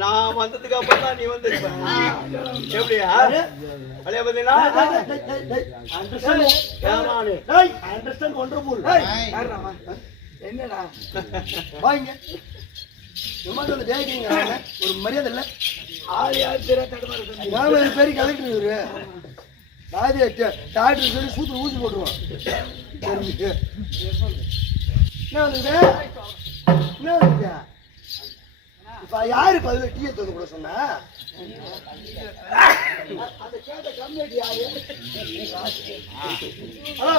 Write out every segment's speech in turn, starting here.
நான் வந்ததுக்கு அப்புறம் தான் நீ வந்து எப்படியா என்னடா வாங்க ஒரு மரியாதை இல்ல பேரு கலெக்டர் டாக்டர் சொல்லி சூத்துல ஊசி போட்டுருவான். இப்ப யாரு பதில டீயை தோந்து கூட சொன்னா ஹலோ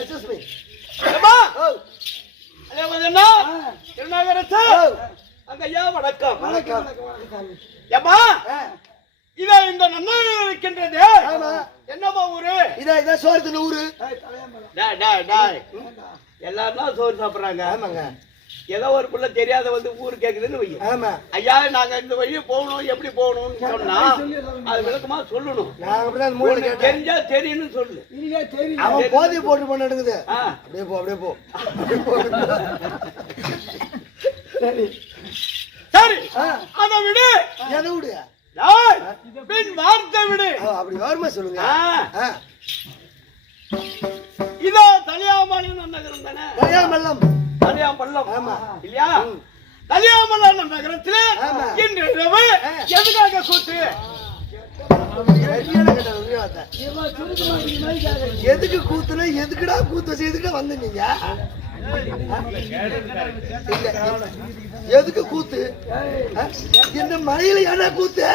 எஸ்எஸ்பி வணக்கம் வணக்கம் ஏமா இத இந்த நன்னாள் இருக்கின்றது என்னமா ஊரு இத சோரத்துல ஊரு எல்லாரும் சோறு சாப்பிடுறாங்க. ஆமாங்க ஏதோ ஒரு பிள்ளை தெரியாத வந்து ஊரு கேக்குதுன்னு வை. ஆமா ஐயா நாங்க இந்த வழியை போகணும் எப்படி போகணும்னு சொன்னா அது விளக்கமா சொல்லணும். தெரிஞ்சா தெரியும்னு சொல்லு. அவன் போதை போட்டு பண்ண எடுக்குது. அப்படியே போ அப்படியே போ சரி சரி அத விடு. எதை விடு? பின் வார்த்தை விடு. அப்படி வார்மா சொல்லுங்க. இதோ தலியாமலம் நகரம் தானே? தலியாமல்லம் தலியாமல்லம் ஆமா இல்லையா? தலியாமல்லம் நகரத்திலே இன்று இரவு எதுக்காக கூட்டு? எதுக்கு கூத்துனா எதுக்குடா கூத்து வச்சு எதுக்குடா வந்தீங்க? எதுக்கு கூத்து? இந்த மழையில என்ன கூத்து?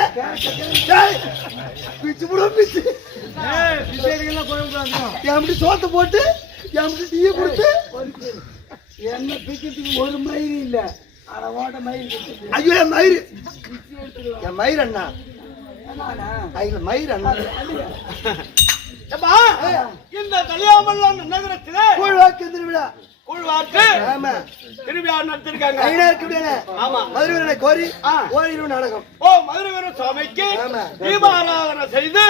பிச்சு கூட பிச்சு எப்படி சோத்த போட்டு எப்படி டீ கொடுத்து என்ன பிக்கிறதுக்கு ஒரு மயிறு இல்ல. ஆனா ஓட்ட மயிறு. ஐயோ என் மயிறு என் மயிர் அண்ணா மயிர் அண்ணா இந்த தலியாமல்லம் நகரத்திலே கூழ்வாக்கு திருவிழா கூழ்வாக்கு திருவிழா நடத்திருக்காங்க. ஆமா மதுரை கோரி ஓரிரு நாடகம். ஓ மதுரை சுவாமிக்கு தீபாராதனை செய்து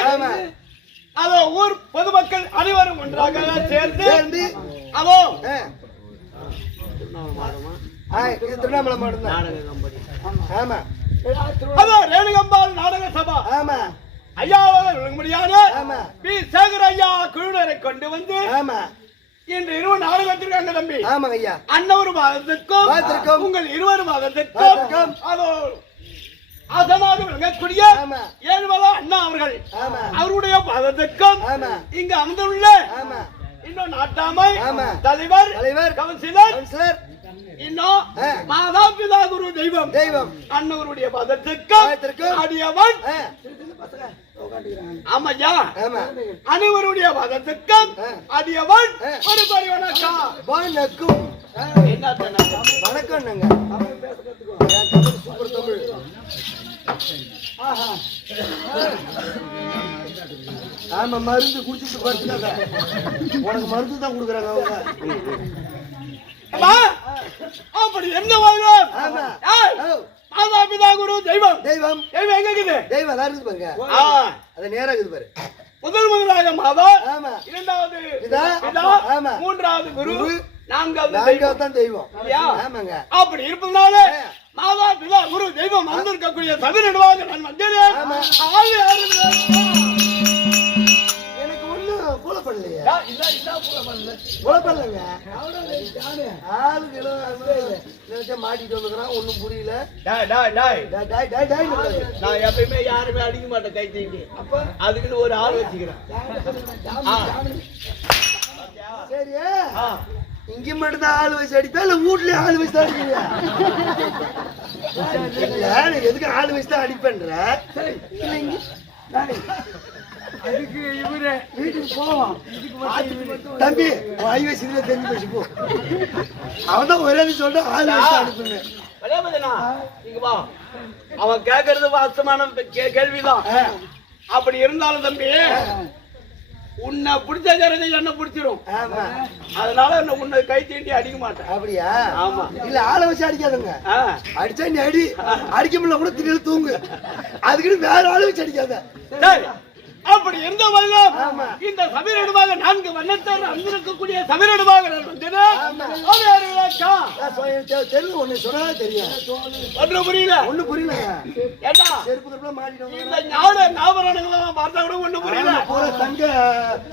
அதோ ஊர் பொதுமக்கள் அனைவரும் ஒன்றாக சேர்ந்து அதோ திருவண்ணாமலை மாவட்டம். ஆமா அதோ ரேணுகம்பாள் நாடக சபா. ஆமா ஐயாவது பி சேகர் ஐயா குழுவினரை கொண்டு வந்து இன்று இருவர் நாடகத்திற்காங்க தம்பி. ஆமாங்க ஐயா. அன்னொரு மாதத்திற்கும் உங்கள் இருவர் மாதத்திற்கும் அதோ ஆசமாக விளங்கக்கூடிய ஏழுமலா அண்ணா அவர்கள் அவருடைய பாதத்திற்கும் இங்கு அமர்ந்துள்ள இன்னும் நாட்டாமை தலைவர் கவுன்சிலர் இன்னும் மாதா பிதா குரு தெய்வம் அண்ணவருடைய பாதத்திற்கும் அடியவன் ஆமாய்யா அனைவருடைய மதத்துக்கும் அடியவன் ஒரு பரி வணக்கம் வணக்கம் என்ன வணக்கம் சூப்பர் தமிழ் ஆமா மருந்து குடிச்சிட்டு படுத்துக்காத உனக்கு மருந்து தான் கொடுக்குறாங்க அவங்க அப்படி என்ன வாழும் மாதா பிதா குரு தெய்வம் தெய்வம் தெய்வம் எங்க இருக்குது தெய்வம் எல்லாம் இருக்குது பாருங்க அது நேரா இருக்குது பாரு முதலாக மாதா இரண்டாவது பிதா மூன்றாவது குரு நான்காவது தான் தெய்வம் ஆமாங்க அப்படி இருப்பதனால மாதா பிதா குரு தெய்வம் வந்திருக்கக்கூடிய சபை நடுவாங்க நான் வந்தேன் எனக்கு ஒண்ணும் கூலப்படலையா கூலப்படலைங்க ஆளுக்கு மாட்டிட்டு வந்துக்கிறான் ஒண்ணும் புரியல நான் எப்பயுமே யாருமே அடிக்க மாட்டேன் கை தீண்டி அதுக்குன்னு ஒரு ஆள் வச்சுக்கிறேன் சரியா இங்க மட்டும் தான் ஆள் வச்சு அடிப்பா இல்ல வீட்லயே ஆள் வச்சு தான் அடிக்கிறியா எதுக்கு ஆள் வச்சு தான் அடிப்பேன்ற அதுக்கு இவரு வீட்டுக்கு போவோம் தம்பி ஐவசி தெரிஞ்சு போச்சு போ அவன் தான் ஒரே சொல்ற ஆள் வச்சு அனுப்புங்க அவன் கேட்கறது வாஸ்தமான கேள்விதான் அப்படி இருந்தாலும் தம்பி உன்னை பிடிச்ச ஜனதை என்ன பிடிச்சிரும் அதனால உன்னை கை தீண்டி அடிக்க மாட்டேன் அப்படியா ஆமா இல்ல ஆளை வச்சு அடிக்காதுங்க அடிச்சா நீ அடி அடிக்க முடியல கூட திடீர்னு தூங்கு அதுக்குன்னு வேற ஆளை வச்சு அடிக்காத அப்படி இருந்த வல்லம் இந்த சபையிடுவாக 4 வண்ணத்தார் அங்கிருக்கக்கூடிய சபையிடுவாக தெரியும் ஒண்ணு சொன்னா தெரியும் ஒன்றும் புரியல ஒண்ணு புரியல ஏட்டா செருப்புக்குள்ள மாட்டிட்டோம் இந்த ஞான நாவரணங்களாம் பார்த்தா கூட ஒண்ணும் புரியல பூரா தங்க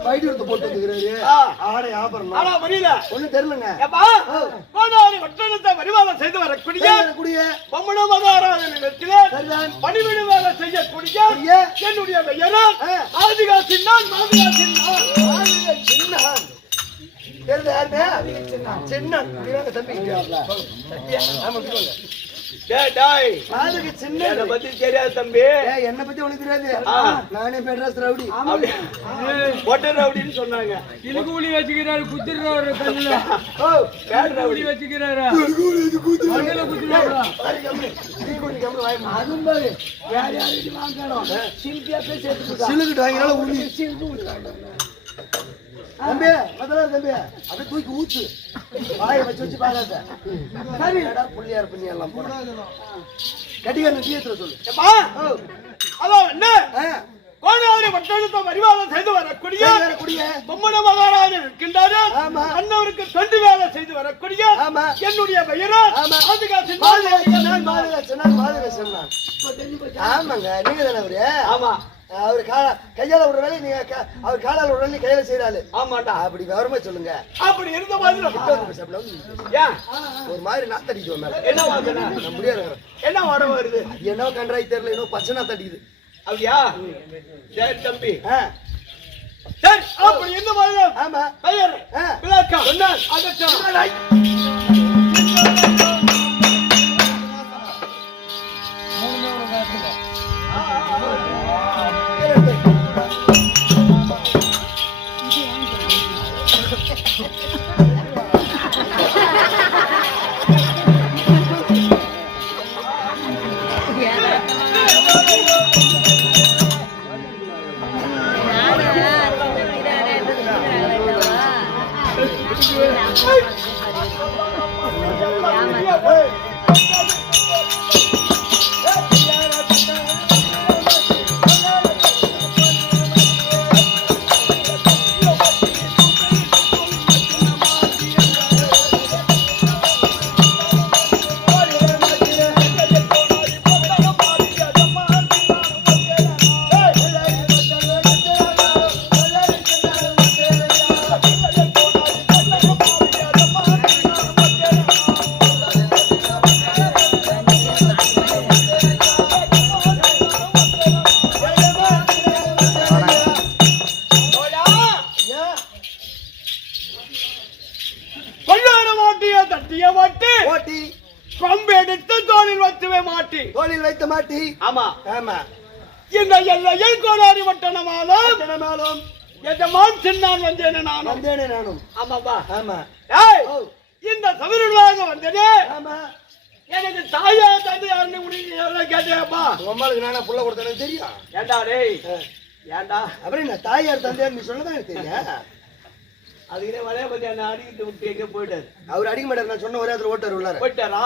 வைடூரத்தை போட்டு வந்துக்கிறாரு ஆடை ஆபரணம் ஆனா புரியல ஒண்ணும் தெரியலங்க ஏப்பா கோடாரி வட்டனத்தை பரிவாதம் செய்து வரக்கூடிய பொம்மன மகாராஜனிடத்திலே பணிவிடு வேலை செய்யக்கூடிய என்னுடைய பெயரும் ஆதிகா சின்னான் மாதிகா சின்னான் சின்னான் தம்பி பத்தி தெரியாது தம்பி என்ன பத்தி உனக்கு தெரியாது நானே மெட்ராஸ் ரவுடி பொட்ட ரவுடின்னு சொன்னாங்க இலுக்கூலி வச்சுக்கிறாரு குத்துறாரு ரவுடி வச்சுக்கிறாரு அதுவும் பாரு யார் யாருக்கு வாங்கணும் சிலுக்கிட்டு வாங்கினால உருளி தம்பி முதல்ல தம்பி அப்படியே தூக்கி ஊத்து வாயை வச்சு பாக்காத சரிடா புள்ளியார் பண்ணி எல்லாம் போட கட்டிக்காரன் தீயத்துல சொல்லு அதான் என்ன கோடாரி வட்டனத்தை பரிவாதம் செய்து வரக்கூடிய பொம்மன மகாராஜன் இருக்கின்றாரு அண்ணவருக்கு தொண்டு வேலை செய்து வரக்கூடிய என்னுடைய பெயரா ஆமாங்க நீங்க தானே அவரு ஆமா அவரு கையால விடுற வேலை நீங்க அவர் காலால விடுற வேலை கையில செய்யறாரு ஆமாண்டா அப்படி விவரமா சொல்லுங்க அப்படி இருந்த மாதிரி ஒரு மாதிரி நாத்தடிக்கு என்ன வாசனை முடியாது என்ன உடம்பு வருது என்ன கன்றாய் தெரியல இன்னும் பச்சை நாத்தடிக்குது அப்படியா சரி தம்பி சரி அப்படி இருந்த மாதிரி ஆமா பெயர் விளக்கம் அதற்காக இந்த எல்லையில் கோடாரி வட்டணமாலும் எஜமான் சின்னான் வந்தேனே நானும் ஆமாப்பா ஆமா இந்த சபரிலாக வந்தேனே ஆமா எனக்கு தாயா தந்தை யாருன்னு உனக்கு கேட்டேப்பா உமாளுக்கு நானா புள்ள கொடுத்தேன்னு தெரியும் ஏண்டா டேய் ஏண்டா அப்புறம் என்ன தாயார் தந்தையார் நீ சொன்னதான் எனக்கு தெரியும் அதுக்குனே வளைய பத்தி என்ன அடிக்கிட்டு விட்டு எங்க போயிட்டாரு அவர் அடிக்க மாட்டார் நான் சொன்ன ஒரே அதுல ஓட்டாரு உள்ளார போயிட்டாரா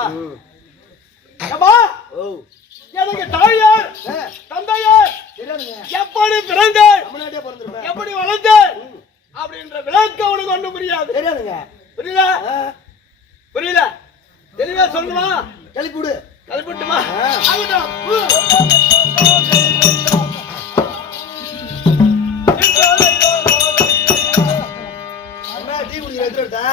எனக்கு தாயார் தந்தையார் எப்படி பிறந்தேன் எப்படி வளர்ந்தேன் அப்படின்ற விளக்கம் உனக்கு ஒண்ணு புரியாது தெரியாதுங்க புரியல புரியல தெளிவா சொல்லணுமா கிளப்பி விடு கிளப்பிட்டுமா அண்ணா டீ குடிக்கிற எடுத்துட்டா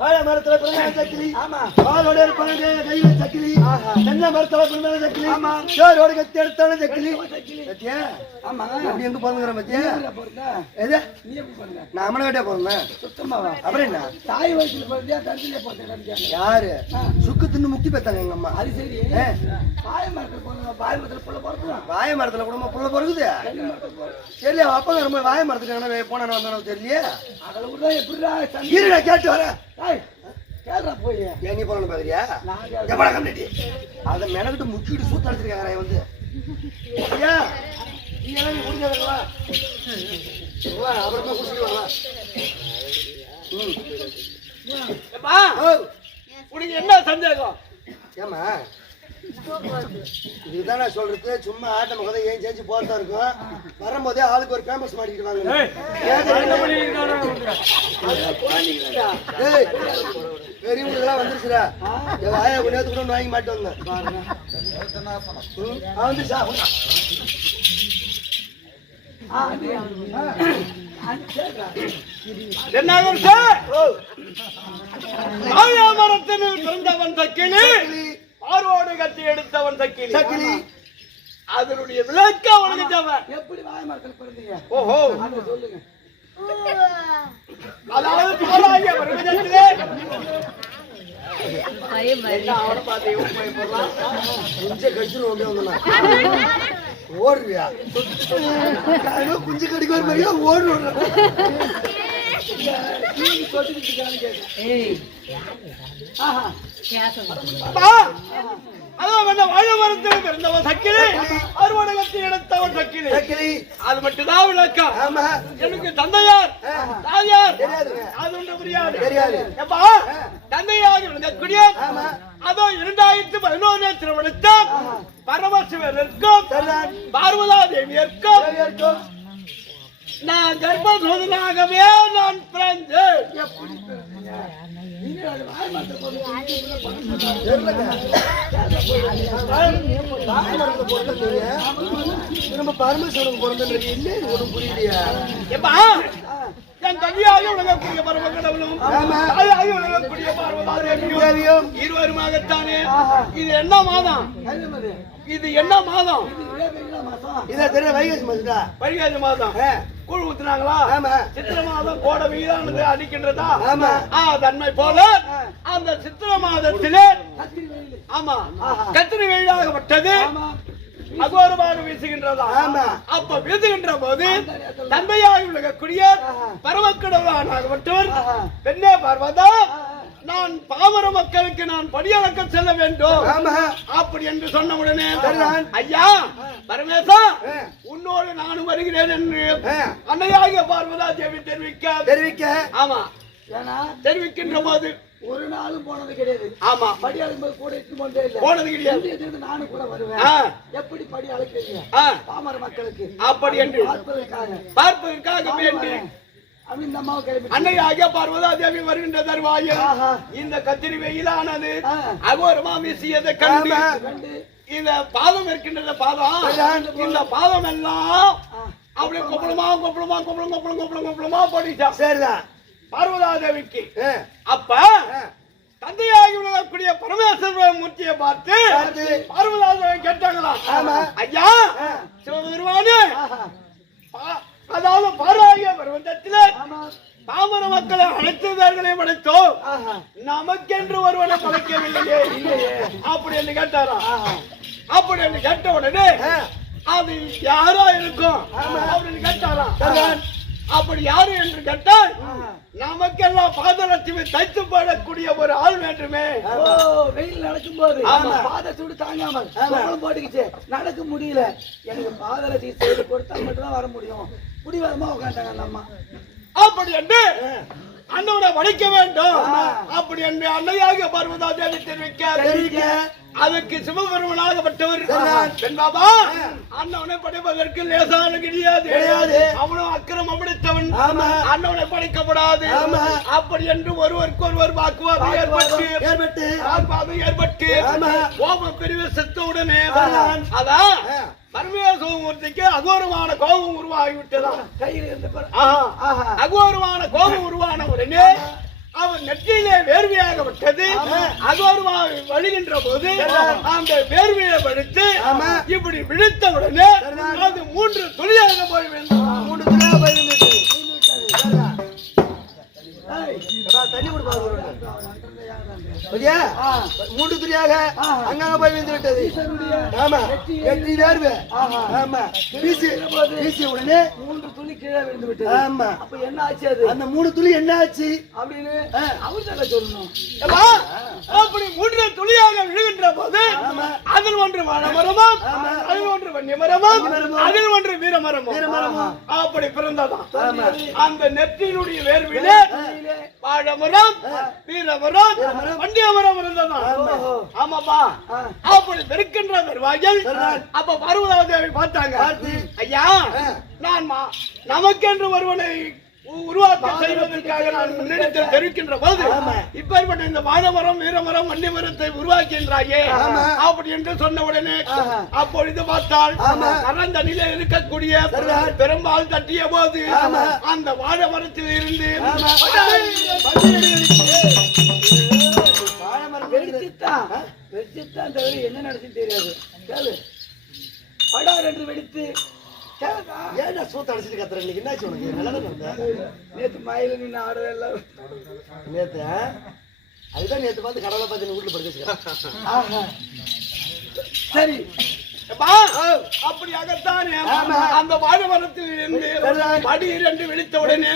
வாழை மரத்துல பிறந்த சக்கிலி பாலோட பிறந்த கையில சக்கிலி தென்னை மரத்துல பிறந்த சக்கிலி சோரோட கத்தி எடுத்தாலும் சக்கிலி பத்தியா அப்படி எங்க பிறந்துங்கிற பத்தியா எது நான் அம்மனை வேட்டியா பிறந்தேன் சுத்தமாவா அப்புறம் என்ன தாய் வயசுல பிறந்தியா தடுத்துல போட்டேன் யாரு சுக்கு தின்னு முக்தி பெத்தாங்க எங்க அம்மா அது சரி பாய மரத்துல போறோம் பாய மரத்துல புள்ள பிறக்கலாம் வாய மரத்துல கூட புள்ள பிறகுது சரி அப்பா ரொம்ப வாய மரத்துக்கு போன வந்தானோ தெரியலையே அதில் கூட எப்படிடா இருடா கேட்டு வர கேட்கறா போய் ஏன் நீ போன பாக்குறியா அதை மெனக்கிட்டு முக்கிட்டு சூத்த அடிச்சிருக்காங்க வந்து ஐயா நீ எல்லாம் குடிக்காதா அப்புறமா குடிச்சுக்கலாம் உனக்கு என்ன சந்தேகம் ஏமா இதுதான் நான் சொல்றது சும்மா ஆட்ட முகதை ஏன் சேர்த்து போறதா இருக்கும் வரும்போதே ஆளுக்கு ஒரு ஃபேமஸ் மாட்டிக்கிட்டு வாங்க பெரியவங்களுக்கெல்லாம் வந்துருச்சுடா என் வாயை கொஞ்சம் கூட வாங்கி மாட்டு வந்தேன் வந்துச்சா மரத்தினில் பிறந்தவன் சக்கிலி பார்வோடு கத்தி எடுத்தவன் சக்கிலி அதனுடைய விளக்கம் உனக்கு தேவை எப்படி வாய மரத்தில் பிறந்தீங்க ஓஹோ அதை சொல்லுங்க அதாவது தோலாகிய பிரபஞ்சத்திலே அவனை பார்த்து கொஞ்சம் கடிச்சு ஓடி வந்தா ஓடுறியா குஞ்சு கடிக்க ஒரு மாதிரியா ஓடுறோம் வாழ மரத்தில் பிறந்தவன் சக்கிலி அறுவடகத்தில் எடுத்தவன் சக்கிலி அது மட்டும்தான் விளக்கம் எனக்கு தந்தையார் தாயார் அது ஒன்று புரியாது தந்தையாக விளங்கக்கூடிய அதோ 2011 திருமணத்தில் பரமசிவர் இருக்கும் பார்வதா தேவி இருக்கும் நான் கர்ப்பசோதனாகவே நான் பிறந்தேன் பரமேஸ்வரனுக்கு பிறந்த என்ன ஒன்றும் புரியலையா என் தந்தையாக உலகக்கூடிய பரம கடவுளும் தாயாக உலகக்கூடிய பார்வதாதேவியும் இருவருமாகத்தானே இது என்ன மாதம் இது என்ன மாதம் இதான் தெரியல வைகாசி மாதம் கூழ் ஊத்துனாங்களா சித்திர மாதம் கோட வீடானது அடிக்கின்றதா தன்மை போல அந்த சித்திர மாதத்திலே ஆமா கத்திரி வெயிலாகப்பட்டது அகோரமாக வீசுகின்றதா அப்ப வீசுகின்ற போது தந்தையாக விளங்கக்கூடிய பரமக்கடவுளானாகப்பட்டவர் பெண்ணே பார்வதா நான் பாமர மக்களுக்கு நான் படியளக்க செல்ல வேண்டும் அப்படி என்று சொன்ன உடனே ஐயா பரமேசா உன்னோடு நானும் வருகிறேன் என்று அன்னையாகிய பார்வதா தேவி தெரிவிக்க ஆமா ஏன்னா தெரிவிக்கின்ற போது ஒரு நாளும் போனது கிடையாது. ஆமா படி அழைப்பது கூட இட்டு கொண்டே இல்லை. போனது கிடையாது. நானும் கூட வருவேன். எப்படி படி அழைக்கிறீங்க பாமர மக்களுக்கு அப்படி என்று பார்ப்பதற்காக வேண்டி அன்னையாகிய பார்வதா தேவி வருகின்ற தருவாயில் இந்த கத்திரி வெயிலானது அகோரமா வீசியதை கண்டு இந்த பாதம் இருக்கின்ற பாதம் இந்த பாதம் எல்லாம் அப்படியே கொப்பளமா போடிச்சா. சரிதான் பார்வதா தேவிக்கு. அப்ப தந்தையாகி விடக்கூடிய பரமேஸ்வர மூர்த்தியை பார்த்து பார்வதா தேவி கேட்டாங்களாம், ஐயா சிவபெருமானே, அதாவது பாராகிய பருவத்திலே பாமர மக்களை அழைத்தவர்களை படைத்தோம், நமக்கென்று ஒருவனை படைக்கவில்லையே அப்படி என்று கேட்டாரா. அப்படி என்று கேட்ட உடனே அது யாரா இருக்கும் அப்படின்னு கேட்டாரா. அப்படி யாரு என்று கேட்டால் நமக்கெல்லாம் பாதலட்சுமி தைத்து பாடக்கூடிய ஒரு ஆள் வேண்டுமே. வெயில் நடக்கும் போது பாத சூடு தாங்காமல் போட்டுக்கிச்சு நடக்க முடியல. எனக்கு பாதலட்சுமி செய்து கொடுத்தா மட்டும்தான் வர முடியும். முடிவாதமா உட்காந்துட்டாங்க அந்த அம்மா. அப்படி என்று அண்ணனை வடிக்க வேண்டும் அப்படி என்று அன்னையாக பார்வதா தேவி தெரிவிக்க அதற்கு சிவபெருமனாகப்பட்டவர் பாபா அண்ணவனை படைப்பதற்கு லேசான கிடையாது. அவனும் அக்கிரம் அப்படித்தவன், அண்ணவனை படைக்கப்படாது அப்படி என்று ஒருவருக்கு ஒருவர் வாக்குவாதம் ஏற்பட்டு கோபம் பிரிவு செத்தவுடனே அதான் பரமேஸ்வரமூர்த்திக்கு அகோரமான கோபம் உருவாகிவிட்டதான். அகோரமான கோபம் உருவான உடனே அவன் நெற்றியிலே வேர்வையாக விட்டது. அகோரமாக வழிகின்ற போது அந்த வேர்வையை படித்து இப்படி விழுத்த உடனே அது 3 துளியாக போய் விழுந்தது. 3 துளியாக போய் விழுந்தது. தண்ணி கொடுப்பாங்க 3 துளியாக அங்காங்க போய் விழுந்து விட்டது. ஆமா நெற்றி வேர்வை ஆமா வீசி உடனே 3 துளி கீழே விழுந்து விட்டது. ஆமா அப்ப என்ன ஆச்சு? அது அந்த 3 துளி என்ன ஆச்சு அப்படின்னு அவர்தான் சொல்லணும். அப்படி 3 துளியாக விழுகின்ற போது அதில் ஒன்று வாழைமரமும் அதில் ஒன்று வன்னிமரமும் அதில் ஒன்று வீரமரமும் அப்படி பிறந்ததான். அந்த நெற்றியினுடைய வேர்விலே வாழைமரம் வீரமரம் வண்டியமரம் இருந்ததான். ஆமாப்பா அப்படி இருக்கின்ற வருவாயில் அப்ப பார்வதா தேவி பார்த்தாங்க, ஐயா நான் நமக்கென்று ஒருவனை உருவாக்கம் செய்வதற்காக நான் முன்னெடுத்து தெரிவிக்கின்ற போது இப்பேற்பட்ட இந்த வாழைமரம் வீரமரம் வண்டி மரத்தை உருவாக்கின்றாயே அப்படி என்று சொன்ன உடனே அப்பொழுது பார்த்தால் கரந்த நிலை இருக்கக்கூடிய பெரும்பால் தட்டிய போது அந்த வாழை மரத்தில் இருந்து என்ன நடத்தி தெரியாது. படார் என்று வெடித்து ஏன் சூத்த அடிச்சுட்டு கத்துற? இன்னைக்கு என்னாச்சு உனக்கு? நல்லா நேத்து மயில நின்று ஆடுற எல்லாம் நேத்து அதுதான் நேத்து பார்த்து கடலை பார்த்து வீட்டுல படிக்க. சரி அப்படியாகத்தான் அந்த வாழை மரத்தில் இருந்து படி 2 வெடித்த உடனே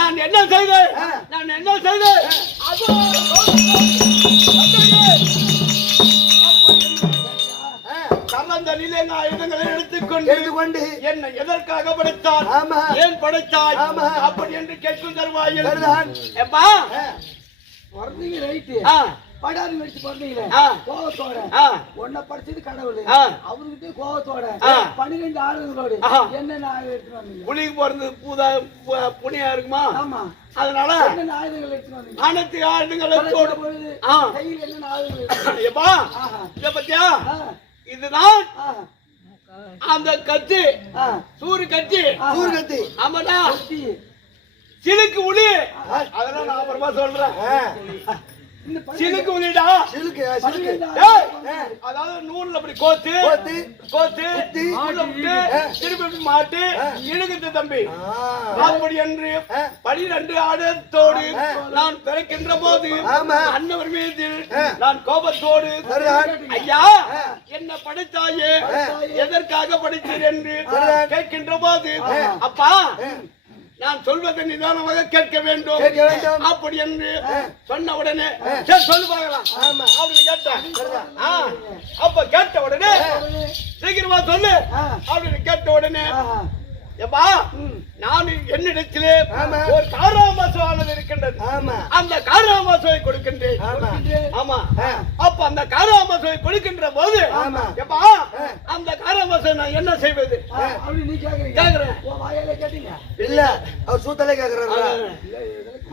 நான் என்ன செய்தேன் கலந்த நிலை ஆயுதங்களை எடுத்துக்கொண்டு என்னை எதற்காக படைத்தார், ஏன் படைத்தாய் அப்படி என்று கேட்கும் தருவாயில் படாரி வச்சு பிறந்தீங்களே கோவத்தோட உன்னை படிச்சது கடவுள் அவர்கிட்ட கோவத்தோட 12 ஆளுங்களோடு என்னென்ன ஆயுதம் எடுத்துட்டு வந்தீங்க? புலிக்கு பிறந்தது புனியா இருக்குமா? ஆமா. அதனால என்னென்ன ஆயுதங்கள் எடுத்துட்டு வந்தீங்க? அனைத்து ஆயுதங்களோடு கையில் என்னென்ன ஆயுதங்கள் எப்பா இத பத்தியா இதுதான் அந்த கத்தி சூறு கத்தி ஆமாடா சிலுக்கு உளி. அதெல்லாம் நான் அப்புறமா சொல்றேன். சிலுக்கு உளிடா அதாவது நூல்ல அப்படி கோத்து திருப்பி மாட்டு இழுகுது தம்பி. அப்படி என்று 12 ஆடத்தோடு நான் பிறக்கின்ற போது அன்னவர் மீது நான் கோபத்தோடு ஐயா என்ன படைத்தாயே எதற்காக படைத்தீர் என்று கேட்கின்ற போது அப்பா நான் சொல்வதை நிதானமாக கேட்க வேண்டும் கேட்க வேண்டும். அப்படி என்று சொன்ன உடனே சரி சொல்லு பார்க்கலாம் அப்படின்னு கேட்டேன். அப்ப கேட்ட உடனே சீக்கிரமா சொல்லு அப்படின்னு கேட்ட உடனே எப்பா நான் என்னிடத்திலே ஒரு காராமாசமானது இருக்கின்றது. அந்த காராமாசத்தை கொடுக்கின்றேன். ஆமா. அப்ப அந்த காராமாசத்தை கொடுக்கின்ற போது எப்பா அந்த காராமாசம் நான் என்ன செய்வது நீ கேக்குறேன். இல்ல அவர் சூத்தலே கேக்குறாரு.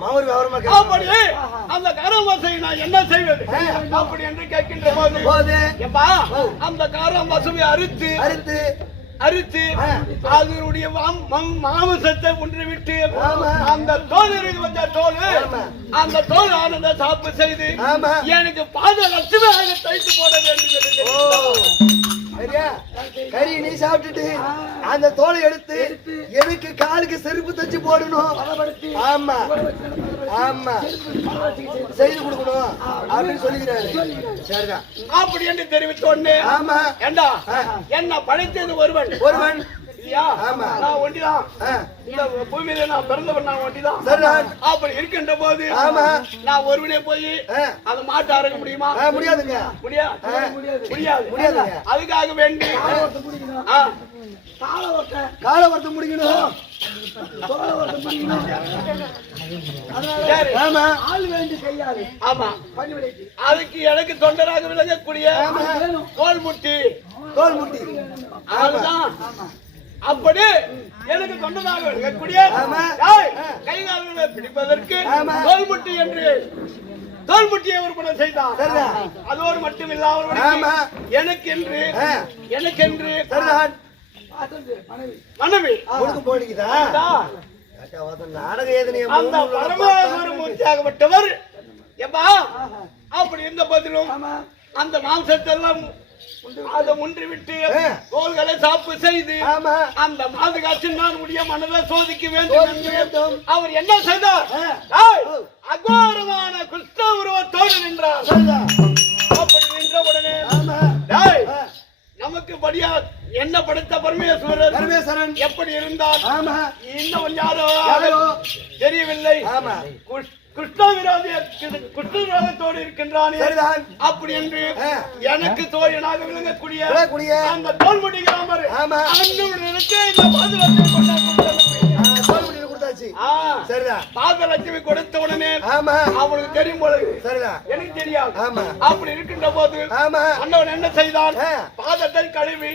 மாவூர் விவரமா அப்படி அந்த காராமாசை நான் என்ன செய்வது அப்படி என்று கேட்கின்ற போது எப்பா அந்த காராமாசத்தை அறுத்து அதனுடைய மாமிசத்தை ஒன்று விட்டு அந்த தோல் இருக்கு தோல் அந்த தோல் ஆனந்த சாப்பு செய்து எனக்கு பாத லட்சுமியாக தைத்து போட வேண்டும். கறி நீ சாப்பிட்டுட்டு அந்த தோலை எடுத்து எனக்கு காலுக்கு செருப்பு தச்சு போடணும். ஆமா ஆமா செய்து கொடுக்கணும் அப்படின்னு சொல்லிக்கிறாரு. சரிதான் அப்படி என்று தெரிவித்த உடனே ஆமா ஏண்டா என்ன படைத்தது ஒருவன் இல்லையா? நான் ஒண்டிதான் இந்த பூமியில நான் பிறந்தவன் நான் ஒண்டிதான். அப்படி இருக்கின்ற போது நான் ஒருவனே போய் அதை மாட்ட அறுக்க முடியுமா? முடியாதுங்க. முடியாது. அதுக்காக வேண்டி காலை ஒருத்த முடிக்கணும். அதுக்கு எனக்கு தொண்டராக விளங்கக்கூடிய தோல்முட்டி அதுதான். அப்படி எனக்கு தொண்டராக விளங்கக்கூடிய கை கால்களை பிடிப்பதற்கு தோல்முட்டி என்று தோல்முட்டியை விற்பனை செய்தான். அதோடு மட்டும் இல்லாமல் எனக்கென்று மனைவி அந்த பரமேஸ்வரமூர்த்தியாகப்பட்டவர் எப்பா அப்படி இருந்த பதிலும் அந்த மாம்சத்தெல்லாம் அதை ஒன்று விட்டு தோள்களை சாப்பு செய்து அந்த மாது காட்சி நான் உடைய மனதை சோதிக்க வேண்டும். அவர் என்ன செய்தார்? அகோரமான கிருஷ்ண உருவத்தோடு நின்றார். அப்படி நின்ற உடனே நமக்கு படியா என்ன படைத்த பரமேஸ்வரன் எப்படி இருந்தார் இன்னும் யாரோ தெரியவில்லை. கிருஷ்ணவிரோதத்தோடு இருக்கின்றானே அப்படி என்று எனக்கு தோழனாக விளங்கக்கூடிய அந்த தோல்முடி கிராமர் பாதலட்சுமி கொடுத்த உடனே அவனுக்கு தெரியும் போது எனக்கு தெரியாது. அப்படி இருக்கின்ற போது அண்ணவன் என்ன செய்தான்? பாதத்தை கழுவி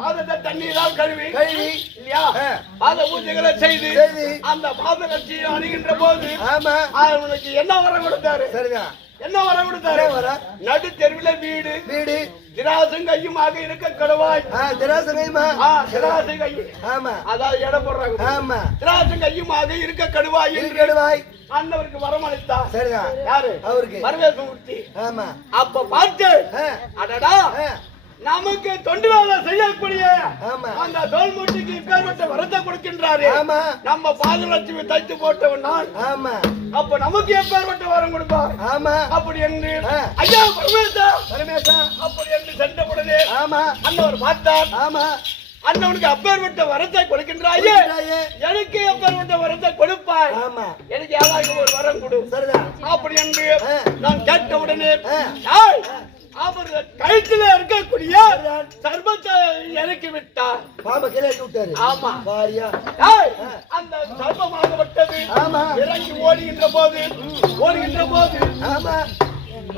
பாதத்தை தண்ணீரால் கழுவி இல்லையா பாத பூஜைகளை செய்து அந்த பாதலட்சுமி அணுகின்ற போது அவனுக்கு என்ன வரம் கொடுத்தாரு? என்ன வரம் கொடுத்தாரு? நடு தெருவில வீடு திராசம் கையுமாக இருக்க கடவாய். அதாவது இடம் போடுறாங்க. திராசம் கையுமாக இருக்க கடுவாய் அண்ணவருக்கு வரம் அளித்தார். யாரு? அவருக்கு பரமேஸ்வரமூர்த்தி. அப்ப பார்த்து அடடா நமக்கு தொண்டு வேலை செய்யக்கூடிய அந்த தோல்முட்டிக்கு இப்பேற்பட்ட வரத்தை கொடுக்கின்றாரு. நம்ம பாதலட்சுமி தைத்து போட்டவன் நான். அப்ப நமக்கு எப்பேற்பட்ட வரம் கொடுப்பார்? அப்படி என்று ஐயா பரமேசா அப்படி என்று சென்ற உடனே அண்ணவர் பார்த்தார். அண்ணவனுக்கு அப்பேற்பட்ட வரத்தை கொடுக்கின்றாயே, எனக்கு அப்பேற்பட்ட வரத்தை கொடுப்பாய், எனக்கு ஏதாவது ஒரு வரம் கொடு அப்படி என்று நான் கேட்ட உடனே அவர் கழுத்துல இருக்கக்கூடிய சர்பத்தை இறக்கி விட்டார். ஆமா அந்த சர்பமாகப்பட்டது இறங்கி ஓடுகின்ற போது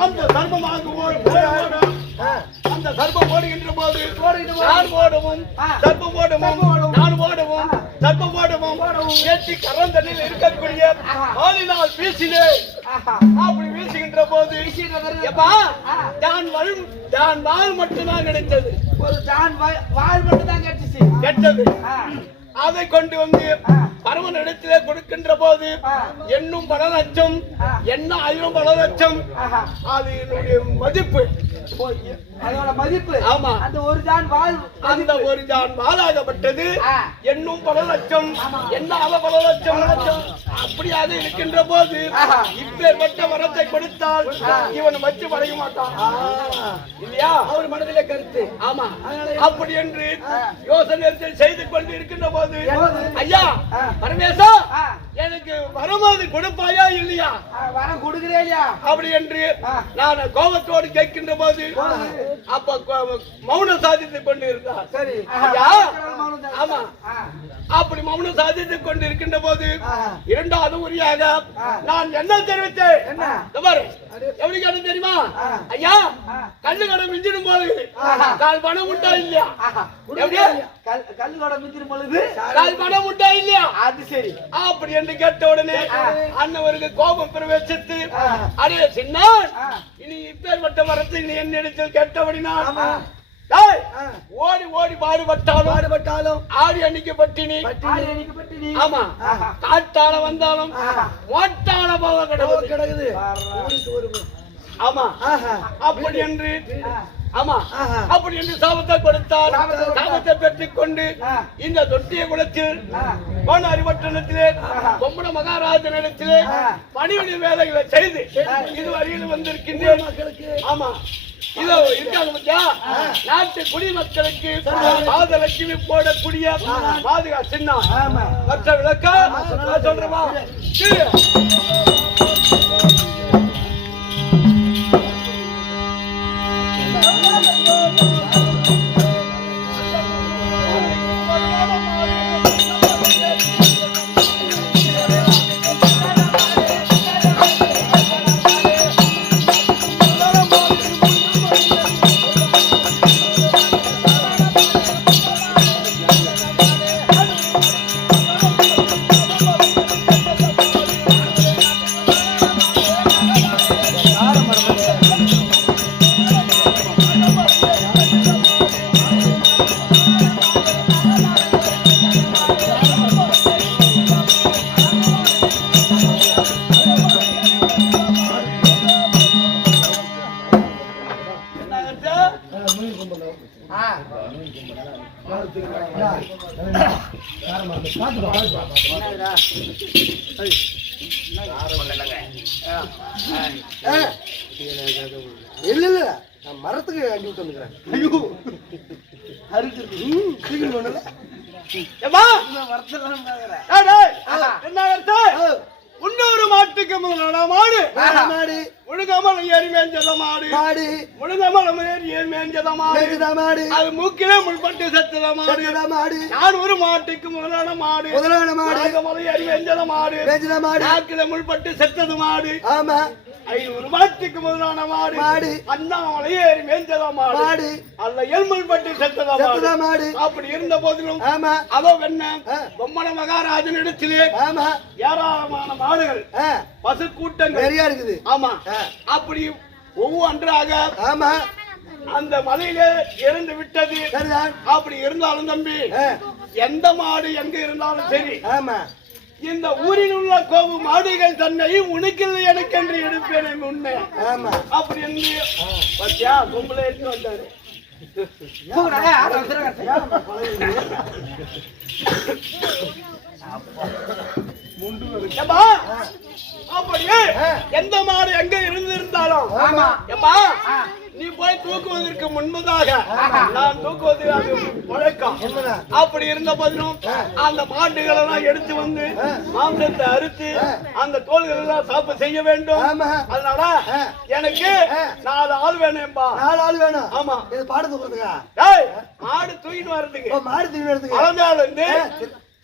அந்த சர்பமாக அந்த சர்பம் ஓடுகின்ற போது நான் ஓடுவோம் சர்பம் ஓடுவோம் நான் ஓடுவோம் சர்பம் ஓடுவோம் ஏற்றி கரந்தனில் இருக்கக்கூடிய ஆளினால் வீசினே. அப்படி வீசுகின்ற போது தான் வாழ் மட்டும்தான் கிடைத்தது. ஒரு தான் வாழ் மட்டும் தான் கெட்டது. அதை கொண்டு வந்து பரமன் இடத்திலே கொடுக்கின்ற போது என்னும் பல லட்சம் என்ன 1000 பல லட்சம் அது என்னுடைய மதிப்பு. அதோட மதிப்பு ஆமா அந்த ஒரு ஜான் வால் அந்த ஒரு ஜான் வாளாகப்பட்டது என்னும் பல லட்சம் என்ன பல லட்சம் அப்படியாக இருக்கின்ற போது இப்பேற்பட்ட வரத்தை கொடுத்தால் இவன் வச்சு படைய மாட்டான் இல்லையா அவர் மனதிலே கருத்து ஆமா அப்படி என்று யோசனை செய்து கொண்டு இருக்கின்ற போது ஐயா பரமேசா எனக்கு வருமானது கொடுப்பாயா இல்லையா வரம் கொடுக்கிறேயா அப்படி என்று நான் கோபத்தோடு கேட்கின்ற போது அப்ப மௌனம் சாதித்துக் கொண்டு இருந்தார் சரி ஆமா அப்படி மௌனம் சாதித்துக் கொண்டு இருக்கின்ற போது இரண்டாவது உரியாக நான் என்ன தெரிவித்தேன் எப்படி கேட்ட தெரியுமா ஐயா கல்லு கடை மிஞ்சிடும் போது கால் பணம் உண்டா இல்லையா கல்லு கடை மிஞ்சிடும் பொழுது கால் பணம் உண்டா இல்லையா அது சரி அப்படி என்று கேட்ட உடனே அண்ணவருக்கு கோபம் பிரவேசித்து அடே சின்ன இனி இப்பேற்பட்ட வரத்தை நீ என்னிடத்தில் கேட்டபடினா ஓடி ஓடி பாடுபட்டாலும் ஆடி அன்னைக்கு பட்டினி ஆமா காட்டால வந்தாலும் ஓட்டால போக கிடக்குது ஆமா அப்படி என்று ஆமா அப்படி என்று சாபத்தை கொடுத்தார் சாபத்தை பெற்றுக் கொண்டு இந்த தொட்டிய குளத்தில் அறிவட்டணத்திலே பொம்மன மகாராஜனிடத்திலே பணிவிடை வேலைகளை செய்து இதுவரையில் வந்திருக்கின்றேன் ஆமா இதோ இருக்காங்க பத்தியா நாட்டு குடிமக்களுக்கு பாதலட்சுமி போடக்கூடிய பாதுகா சின்ன மற்ற விளக்கா சொல்றமா இல்ல இல்ல நான் மரத்துக்கு அஞ்சு விட்டு வந்துக்கிறேன். ஐயோ இன்னொரு மாட்டுக்கு மாடு முழுகாமல் ஏறி மேஞ்சத மாடு முழுகாமல் ஏறி மேஞ்சத மாடு அது மூக்கிலே முள்பட்டு செத்தத மாடு நான் ஒரு மாட்டுக்கு முதலான மாடு ஏறி மேஞ்சத மாடு நாக்கில முள்பட்டு செத்தது மாடு ஆமா 500 மாட்டுக்கு முதலான மாடு அண்ணாமலை ஏறி மேஞ்சத மாடு அல்ல எல்முள்பட்டு செத்தத மாடு அப்படி இருந்த போதிலும் அதோ என்ன பொம்மன மகாராஜன் இடத்திலே ஏராளமான மாடுகள் பசு கூட்டங்கள் நிறைய இருக்குது ஆமா அப்படி ஒவ்வொன்றாக ஆமா அந்த மலையிலே இறந்து விட்டது அப்படி இருந்தாலும் தம்பி எந்த மாடு எங்க இருந்தாலும் சரி ஆமா இந்த ஊரில் உள்ள கோவு மாடுகள் தன்னை உனக்கில்லை எனக்கு என்று எடுப்பேன் உண்மை ஆமா அப்படி என்று பத்தியா கும்பல எடுத்து வந்தாரு அப்படியே எந்த மாடு எங்க இருந்திருந்தாலும் நீ போய் தூக்குவதற்கு முன்பதாக நான் தூக்குவது அது வழக்கம் அப்படி இருந்த போதிலும் அந்த மாடுகள் எல்லாம் எடுத்து வந்து மாம்சத்தை அறுத்து அந்த தோள்கள் எல்லாம் சாப்பு செய்ய வேண்டும் அதனால எனக்கு 4 ஆள் வேணும்பா 4 ஆள் வேணும் ஆமா இது பாடு தூக்குறதுக்கா மாடு தூக்கிட்டு வர்றதுக்கு மாடு தூக்கிட்டு வர்றதுக்கு அலஞ்சால இருந்து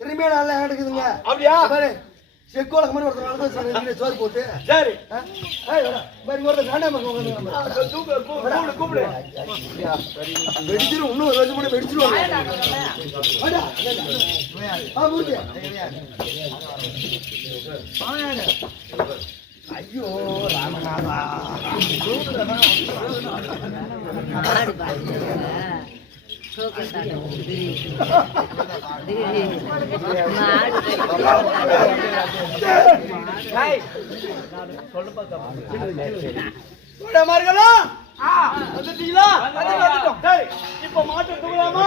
திரும்பிய நாள்ல எடுக்குதுங்க அப்படியா செக்கோல மாதிரி ஒருத்தர் சோறு போட்டு சரி கூப்பிடு வெடிச்சிரும் இன்னும் ஒரு வருஷம் கூட வெடிச்சிருவாங்க ஐயோ ராமநாதா வந்துட்டீங்களா? சரி, இப்ப மாட்டை தூக்கலாமா?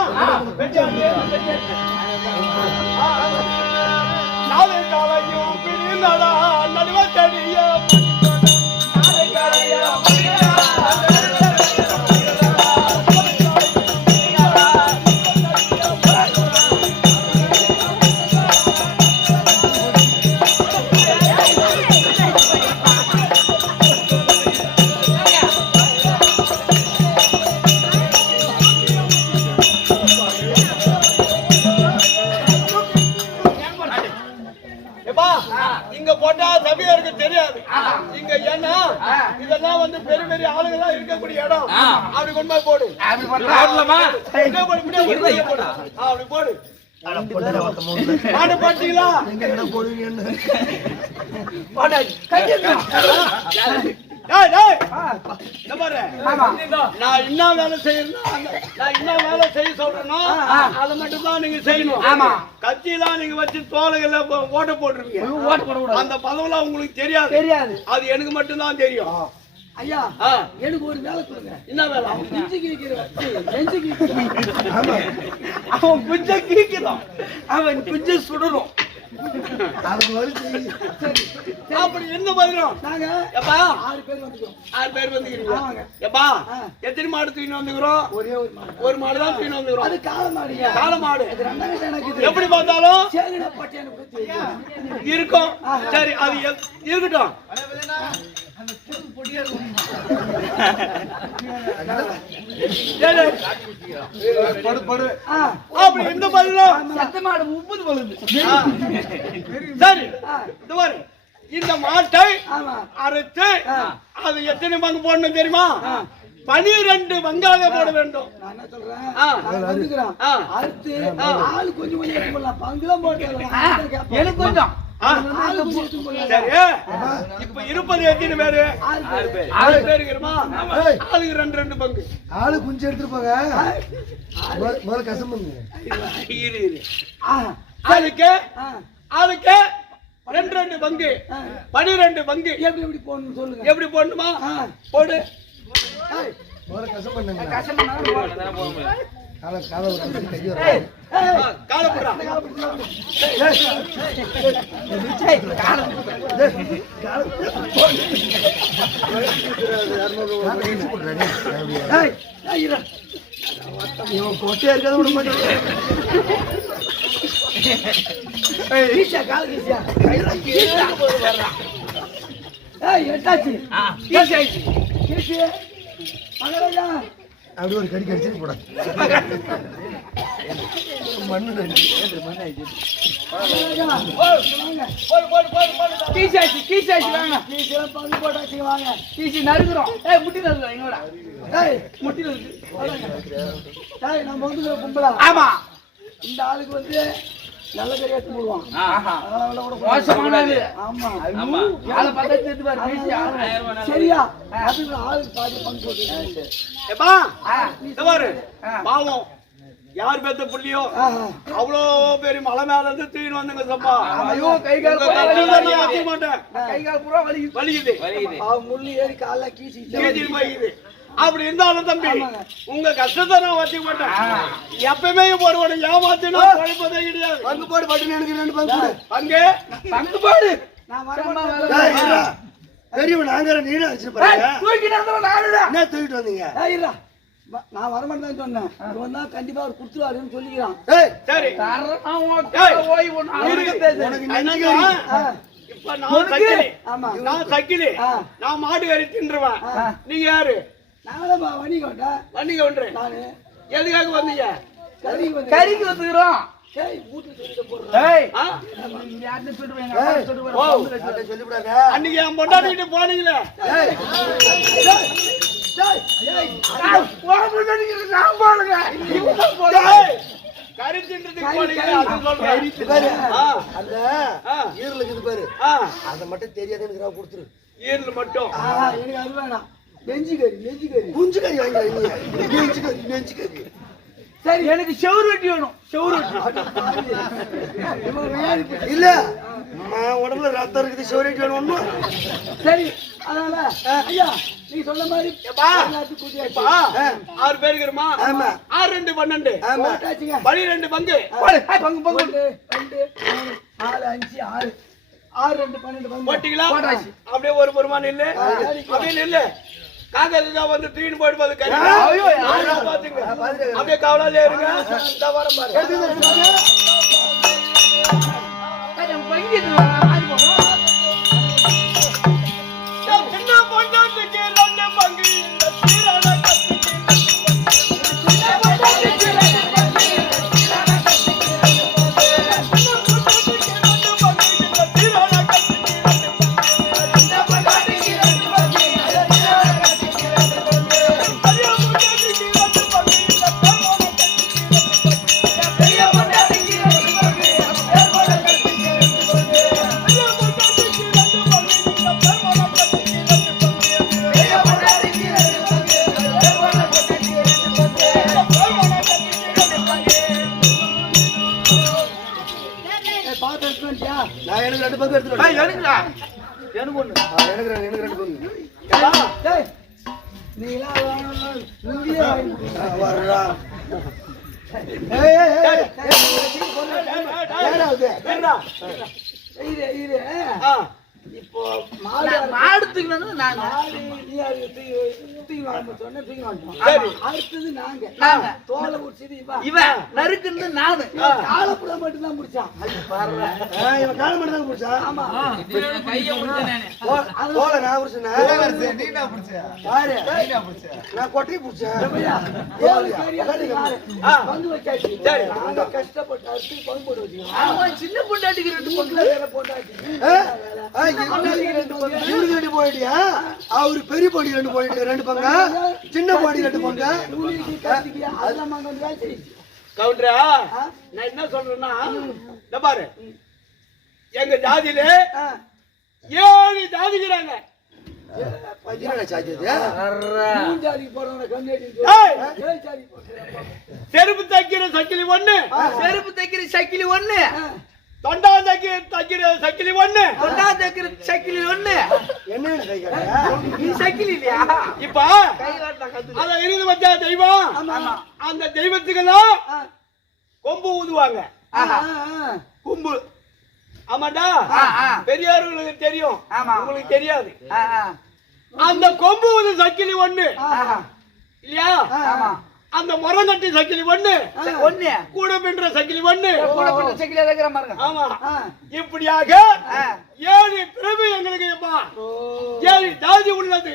நாளை காலையும் பிரிந்தடா நடுவ தடிய இங்க போட்டா சபையாருக்கு தெரியாது. இங்க ஏன்னா இதெல்லாம் வந்து பெரிய பெரிய ஆளுங்கெல்லாம் இருக்கக்கூடிய இடம். அப்படி கொண்டு போய் போடு. அப்படி போடு. மாடு பாத்தீங்களா? நான் என்ன வேலை செய்ய சொல்றேன்னா அதை மட்டும் தான் நீங்க செய்யணும். கத்தியெல்லாம் நீங்க வச்சு தோலைகள்ல ஓட்ட போட்டுருவீங்க. அந்த பதவெல்லாம் உங்களுக்கு தெரியாது. அது எனக்கு மட்டும் தான் தெரியும். ஐயா, எனக்கு ஒரு வேலை சொல்லுங்க. என்ன வேலை? அவன் குஞ்சு கீக்கிறான். அவன் குஞ்ச கீக்கிறான். அவன் குஞ்சு சுடணும். அப்படி என்ன பதிலும்? நாங்க எப்பா 6 பேர் வந்துக்கிறோம். 6 பேர் வந்துக்கிறீங்க. எப்பா எத்தனை மாடு தூக்கி வந்துக்கிறோம்? ஒரு மாடு தான் தூக்கி வந்துக்கிறோம். அது காளை மாடுயா. காளை மாடு. அது ரெண்டாவது எனக்கு எப்படி பார்த்தாலும் சேகட பட்டியான பத்தி இருக்கும். சரி, அது இருக்கட்டும். அப்படி எந்த பதிலும் சத்த மாடு 30 பழுது. சரி, இந்த மாட்டை ஆமா அரைத்து அது எத்தனை பங்கு போடணும் தெரியுமா? 12 பங்காக போட வேண்டும். நான் என்ன சொல்றேன், வந்துக்கிறான் அடுத்து ஆளு கொஞ்சம் கொஞ்சம் எடுத்து போடலாம். பங்குலாம் போட்டு எனக்கு கொஞ்சம் சரி. இப்ப இருப்பது எத்தனை பேரு? 6 பேரு இருக்கிறோமா? ஆளுக்கு 2 பங்கு. ஆளு குஞ்சு எடுத்துட்டு போங்க. முதல்ல கசம் பண்ணுங்க. ஆளுக்கு 2 பங்கு. 12 பங்கு. எப்படி போடணும் சொல்லுங்க. எப்படி போடணுமா? போடு. முதல்ல கசம் பண்ணுங்க. காலை போடுறா. கொட்டையா இருக்காது விட மாட்டேன். அப்படி ஒரு கடி கடிச்சு போட மண்ணு நறுக்குறோம். முட்டி நறுக்குறோம். எங்கோட முட்டி நறுக்கு. நம்ம வந்து கும்பலா. ஆமா, இந்த ஆளுக்கு வந்து நல்ல கறியா போடுவான். சரியா? அதுக்கு ஆளுக்கு பாதி பங்கு போட்டு பாவம் யார் பெத்த புள்ளியோ அவ்வளோ பெரிய மலை மேல இருந்து தூக்கிட்டு வந்துங்க சப்பா. ஐயோ, கை கால் மாட்டேன். கை கால் பூரா வலிக்குது. முள்ளு ஏறி கால கீசி போயிடுது. அப்படி இருந்தாலும் தம்பி உங்க கஷ்டத்தை நான் வச்சுக்க மாட்டேன். எப்பயுமே போடுவோம். ஏமாத்தினா குழப்பதே கிடையாது. பங்கு போடு. பட்டு எனக்கு 2 பங்கு பங்கு போடு. நான் பெரியவன் நாங்க நீங்க வச்சிருப்பாங்க. என்ன தூக்கிட்டு வந்தீங்க? நான் வரமாட்டேன்னு சொன்னேன். இவன் தான் கண்டிப்பா அவர் குடுத்துருவாருன்னு சொல்லிக்கிறான். சரி, இப்ப நான் சக்கிலி. நான் மாடு கறி தின்றுவேன். நீங்க யாரு? நானும் வணிக ஒன்றேன். நானு எதுக்காக வந்தீங்க? கறிக்கு வந்துக்கிறோம். அன்னைக்கு என் பொண்டாட்டிட்டு போனீங்களே, கறி தின்றதுக்கு போனீங்களே, அது சொல்றேன். அந்த ஈரலுக்கு இது பாரு, அதை மட்டும் தெரியாதுன்னு கொடுத்துரு. ஈரல் மட்டும் எனக்கு அது வேணாம். நெஞ்சு கறி குஞ்சு கறி வாங்கி நெஞ்சு கறி. சரி, எனக்கு செவுரு வெட்டி வேணும். செவுரு இல்ல உடம்புல ரத்தம் இருக்குது. செவுரு வெட்டி வேணும். சரி, அதனால ஐயா நீ சொன்ன மாதிரி எல்லாத்துக்கும் கூட்டியாச்சு. 6 பேர் இருக்கிறோமா? 6 2 12 போட்டாச்சுங்க. 12 பங்கு. பங்கு பங்கு 1 2 3 4 5 6 6 2 12 பங்கு போட்டீங்களா? அப்படியே ஒரு பொறுமா நில்லு. அப்படியே நில்லு. காக்கா வந்து தூக்கிட்டு போயிட்டு போது கை. பாத்துங்க. அப்படியே கவலாலே இருங்க. இந்த வாரம் பாரு. நான் எனக்கு 2 பங்கு எடுத்துறேன். எனக்குடா. எனக்கு ஒண்ணு. எனக்கு 2 பங்கு. டேய் நீலா இங்கேயே வரடா. ஏய் ஏய் ஏய் இரு இப்போ மாடுத்துக்கு வந்து நாங்க தூக்கி வாங்க சொன்ன தூக்கி வாங்கிட்டோம். அடுத்தது நாங்க தோலை உடிச்சது இவன் நறுக்குன்னு நானு காலப்புட மட்டும் தான் முடிச்சான். இவன் கால மட்டும் தான் முடிச்சான். ஆமா கைய முடிச்ச நானே. தோலை நான் முடிச்சேன். நீடா புடிச்ச. பாரு நான் கொட்டையை புடிச்சேன். வந்து வச்சாச்சு. நாங்க கஷ்டப்பட்டு அடுத்து பங்கு போட்டு வச்சுக்கோம். சின்ன பொண்டாட்டிக்கு 2 பங்கு வேற போட்டாச்சு. இவனுக்கு 2 போயிட்டியா? அவரு பெரிய போடி 2 போயிட்டு 2 பங்கா, சின்ன போடி 2 பங்கா. கவுண்டரா நான் என்ன சொல்றேன்னா இந்த பாரு எங்க ஜாதியில 7 ஜாதிக்கிறாங்க. செருப்பு தைக்கிற சக்கிலி 1, செருப்பு தைக்கிற சக்கிலி 1, தொண்டா தைக்கிற சக்கிலி 1, தொண்டா தைக்கிற சக்கிலி 1. என்ன நீ சக்கிலி இல்லையா? இப்ப அத இருந்து வச்சா தெய்வம், அந்த தெய்வத்துக்கெல்லாம் கொம்பு ஊதுவாங்க. கொம்பு ஆமாண்டா, பெரியார்களுக்கு தெரியும், உங்களுக்கு தெரியாது. அந்த கொம்பு ஊது சக்கிலி 1 இல்லையா? அந்த மரங்கட்டி சக்கிலி 1, கூட பின்ற சக்கிலி 1, கூட பின்ற சக்கிலி இருக்கிற மாதிரி. ஆமா. இப்படியாக 7 பிறவி எங்களுக்கு 7 ஜாதி உள்ளது.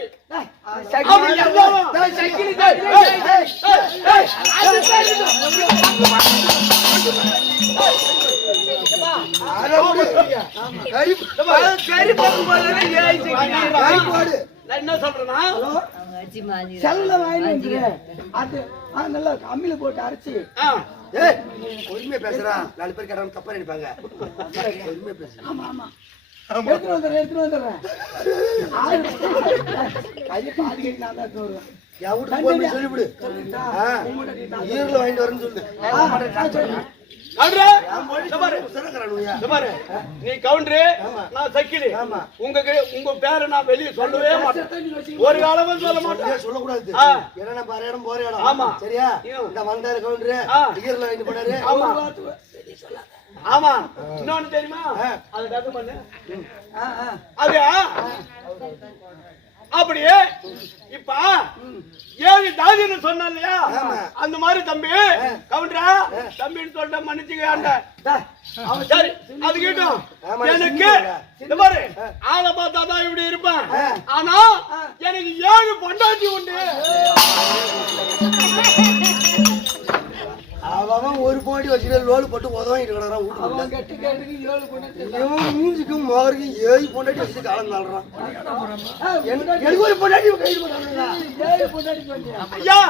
என்ன சொல்றேன்னா செல்ல வாங்கி அது நல்லா அம்மில போட்டு அரைச்சி. பொறுமையா பேசுறான். 4 பேர் கேட்டாலும் தப்பா நினைப்பாங்க. பொறுமையா பேசுறேன். ஆமா ஆமா எடுத்துட்டு வந்துடுறேன். கையை பாதி கட்டி நான் தான் வருவேன். என் வீட்டுக்கு போய் சொல்லிவிடு. ஈரல வாங்கிட்டு வரேன்னு சொல்லு. நீ கவுண்டரு, நான் சக்கிலி. உங்க பேரை நான் வெளியே சொல்லவே மாட்டேன். ஒரு காலமும் சொல்ல மாட்டேன். சொல்லக்கூடாது. ஏன்னா நம்ம அரை இடம் போற இடம். ஆமா சரியா? இந்த வந்தாரு கவுண்டரு ஈரல வாங்கிட்டு போனாரு. ஆமா. இன்னொன்னு தெரியுமா? அது கட்டு பண்ணு. அது அப்படியே இப்ப 7 ஜாதின்னு சொன்ன இல்லையா? அந்த மாதிரி தம்பி கவுண்டரா தம்பின்னு சொல்லிட்ட மன்னிச்சுக்க. சரி அது கேட்டும். எனக்கு இந்த மாதிரி ஆளை பார்த்தா தான் இப்படி இருப்பேன். ஆனா எனக்கு 7 பொண்டாட்டி உண்டு. அவன் ஒரு போட்டி வச்சுட்டு லோடு போட்டு உதவிட்டு கிடறான். இவன் மூஞ்சிக்கும் மோகருக்கும் 7 பொண்டாட்டி வச்சுட்டு காலம் தாழ்றான். எனக்கு ஒரு பொண்டாட்டி ஐயா,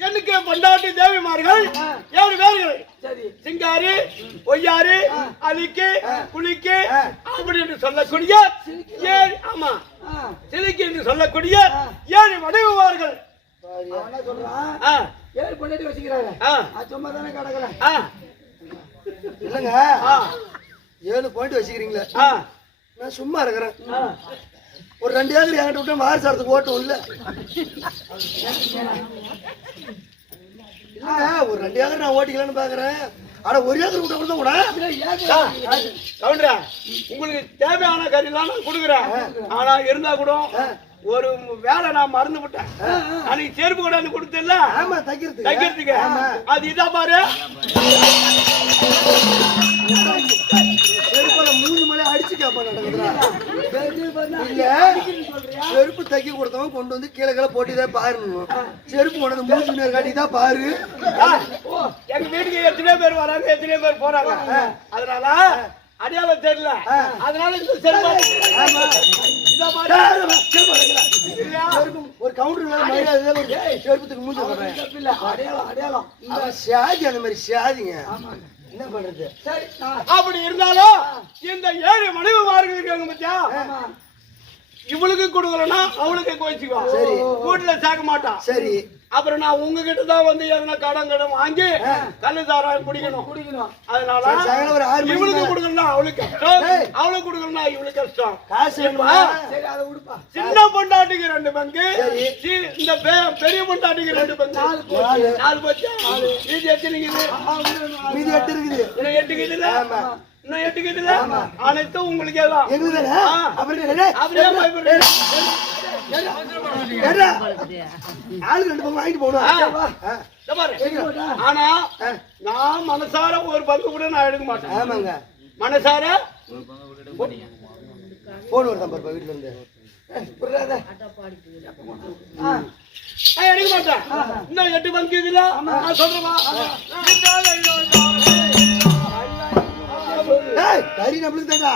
எனக்கு பொண்டாட்டி தேவிமார்கள் 7 பேர்கள். சிங்காரி, ஒய்யாரி, அலிக்கு, குளிக்கு அப்படி என்று சொல்லக்கூடிய 7, ஆமா சிலிக்கு என்று சொல்லக்கூடிய 7 வடிவார்கள். சொல்றான் 7 பொண்டாட்டி வச்சுக்கிறாங்க. சும்மா தானே கிடக்குறேன். இல்லங்க 7 பாயிண்ட் வச்சுக்கிறீங்களே, நான் சும்மா இருக்கிறேன். ஒரு 2 ஏக்கர் என்கிட்ட விட்டா மாறு சாரத்துக்கு ஓட்டும் இல்ல ஒரு 2 ஏக்கர் நான் ஓட்டிக்கலான்னு பாக்குறேன். ஆனா 1 ஏக்கர் விட்ட கூட கூட கவுண்டரா உங்களுக்கு தேவையான கறிலாம் நான் கொடுக்குறேன். ஆனா இருந்தா கூட ஒரு வேலை நான் மறந்து விட்டேன். அன்னைக்கு செருப்பு கொண்டாந்து கொடுத்தல. ஆமா தைக்கிறதுக்கு அது இதா பாரு. செருப்பால 3 மலை அடிச்சு கேப்பா நடக்குதுடா. இல்ல செருப்பு தைக்க கொடுத்தவன் கொண்டு வந்து கீழே கீழே போட்டுதான் பாருங்க. செருப்பு கொண்டு வந்து 3 நேரம் காட்டிதான் பாரு. எங்க வீட்டுக்கு எத்தனை பேர் வராங்க, எத்தனை பேர் போறாங்க. அதனால அடையாளம் தெரியல. அதனால இந்த செருப்பு ஒரு கவுண்டர் செருப்பத்துக்கு மூஞ்சி போடுறேன். அடையாளம் சாதி அந்த மாதிரி சாதிங்க. என்ன பண்றது? சரி அப்படி இருந்தாலும் இந்த 7 மனைவிமார்கள் இருக்காங்க பத்தியா, இவளுக்கு கொடுக்கலன்னா அவளுக்கு கோச்சிக்குவா. சரி. வீட்டுல சேர்க்க மாட்டான். சரி. அப்புறம் நான் உங்ககிட்ட தான் வந்து எதனா கடன் வாங்கி கல்லு சாராயம் குடிக்கணும். அதனால ஒரு 6 மணி இவளுக்கு கொடுக்கணும்னா அவளுக்கு கஷ்டம், அவளுக்கு கொடுக்கணும்னா இவளுக்கு கஷ்டம். காசு வேணுமா? சரி அதை விடுப்பா. சின்ன பொண்டாட்டிக்கு 2 பங்கு, இந்த பெரிய பொண்டாட்டிக்கு 2 பங்கு. 4 பச்சா மீதி எத்தனைக்குது? மீதி 8 இருக்குது. இன்னும் 8 இருக்குதுல. இன்னும் 8 இருக்குதுல. அனைத்தும் உங்களுக்கு எல்லாம் எங்களுக்கு அப்படியே பயப்படுறேன். ஆளுக்கு 2 பங்கு வாங்கிட்டு போகணும். ஆனா நான் மனசார ஒரு பங்கு கூட நான் எடுக்க மாட்டேன். ஆமாங்க. மனசார போன் வருதான் பாருப்பா வீட்டுல இருந்து. நான் எடுக்க மாட்டேன். இன்னும் 8 பங்கு இதுல நான் சொல்றேன். கறி நம்மளுக்கு தாண்டா.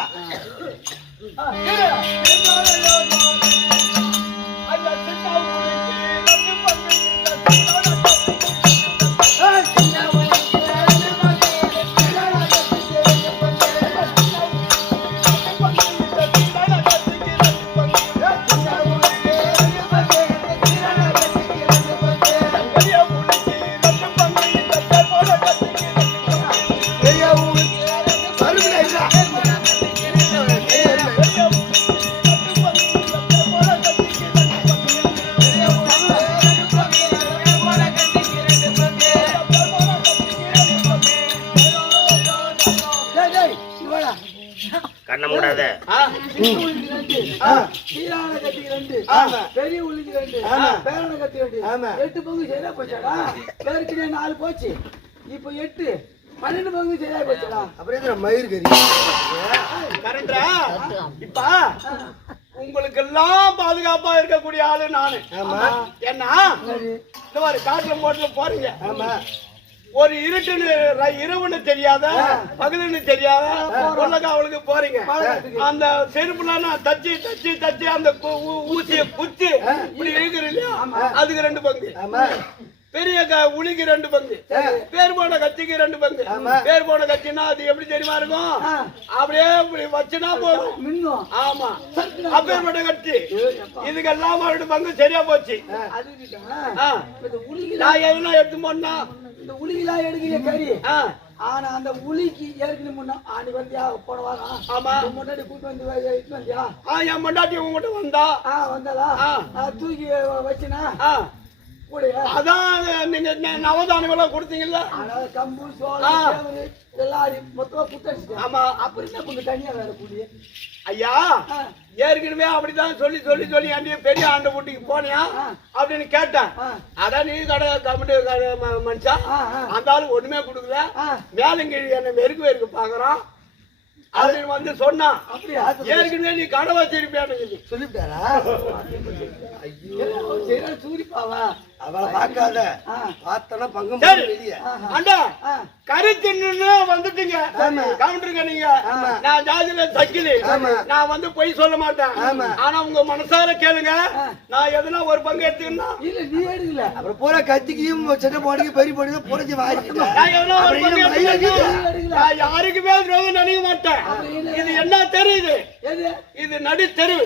கண்ண மூடாத. பெரிய உளுக்கு 2, பேரண கத்தி 2, 8 பங்கு சரியா போச்சாடா. ஏற்கனவே 4 போச்சு, இப்போ 8 12 பங்கு சரியா போச்சுடா. அப்புறம் மயிர் கறி கரெக்டா? இப்ப உங்களுக்கு எல்லாம் பாதுகாப்பா இருக்கக்கூடிய ஆளு நானு. ஏன்னா இந்த மாதிரி காட்டுல மோட்டல போறீங்க. ஒரு இருட்டுன்னு இரவுன்னு தெரியாத, பகலுன்னு தெரியாத உலக அவளுக்கு போறீங்க. அந்த செருப்புலாம் தச்சு தச்சு தச்சு அந்த ஊசிய குத்தி இப்படி இழுக்கிற இல்லையா, அதுக்கு 2 பங்கு. பெரிய உளிக்கு 2 பங்கு, பேர் போன கத்திக்கு 2 பங்கு. பேர் போன கத்தினா அது எப்படி தெரியுமா இருக்கும்? அப்படியே இப்படி வச்சுனா போதும். ஆமா, அப்பேற்பட்ட கத்தி. இதுக்கெல்லாம் 2 பங்கு சரியா போச்சு. நான் எதுனா எடுத்து போனா இந்த உளிகளாம் எடுக்கிற கறி. ஆனா அந்த உளிக்கு ஏற்கனவே முன்னா ஆடி வந்தியா போன வாரம்? ஆமா, முன்னாடி கூட்டு வந்து இட்டு வந்தியா? என் மண்டாட்டி உங்ககிட்ட வந்தா. வந்ததா? தூக்கி வச்சுனா அதான் நீங்க நவதானியம் கொடுத்தீங்கல்ல, கம்பு சோளம் எல்லாம் மொத்தமா புட்டு. ஆமா, அப்புறம் என்ன கொஞ்சம் தனியா வேற கூடி. ஐயா ஏற்கனவே அப்படிதான் சொல்லி சொல்லி சொல்லி அண்டி பெரிய ஆண்ட வீட்டுக்கு போனியா அப்படின்னு கேட்டேன். அதான் நீ கடை கமிட்டி மனுஷா, அந்த ஆளு ஒண்ணுமே கொடுக்கல, மேலங்கீழ் என்ன வெறுக்கு வெறுக்கு பாக்குறான் அப்படின்னு வந்து சொன்னா. ஏற்கனவே நீ கடை வச்சிருப்பியான்னு சொல்லிவிட்டாரா? சூரிப்பாவா அவளை பார்க்காத, பார்த்தனா பங்கு வெளியே. அண்டா கருத்துன்னு வந்துட்டீங்க கவுண்டருங்க. நீங்க நான் ஜாதியில தக்கிலி, நான் வந்து பொய் சொல்ல மாட்டேன். ஆனா உங்க மனசார கேளுங்க, நான் எதுனா ஒரு பங்கு எடுத்துக்கணும்னா இல்ல நீ எடுக்கல. அப்புறம் பூரா கத்திக்கியும் சின்ன போடிக்கு பெரிய போடி புரிஞ்சு வாங்கிட்டேன். நான் யாருக்குமே துரோகம் நினைக்க மாட்டேன். இது என்ன தெரியுது? இது நடுத்தெரு.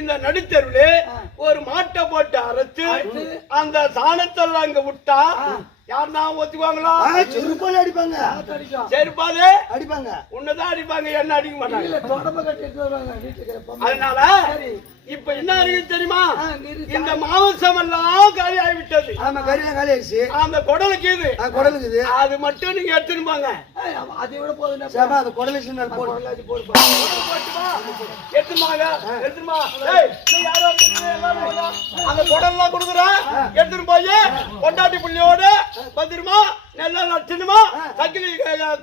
இந்த நடுத்தெருவுல ஒரு மாட்டை போட்டு அரைச்சு அந்த சாணத்தெல்லாம் அங்க விட்டா யாருன்னா ஒத்துக்குவாங்களா? செருப்பாலே அடிப்பாங்க. செருப்பாலே அடிப்பாங்க. உன்னதான் அடிப்பாங்க, என்ன அடிக்க மாட்டாங்க. இல்ல தொடப்ப கட்டி எடுத்து வருவாங்க வீட்டுக்கு பொம்மை. அதனால சரி. இப்ப என்ன இருக்கு தெரியுமா? இரு. இந்த மாவசம் எல்லாம் காலி ஆகிவிட்டது. ஆமா, கறியெல்லாம் காலி ஆயிடுச்சு. அந்த குடலுக்கு இது குடலுக்குது. அது மட்டும் நீங்க எடுத்துருப்பாங்க. அதை விட போதும் சேமா அந்த குடலை சின்ன போடு. எடுத்துருமாங்க, எடுத்துருமா. ஏய், நீ யாரோ அந்த குடல்லாம் கொடுக்குறேன், எடுத்துட்டு போய் கொண்டாட்டி புள்ளியோட பத்திரமா நல்லா நட்டுமா சக்கிலி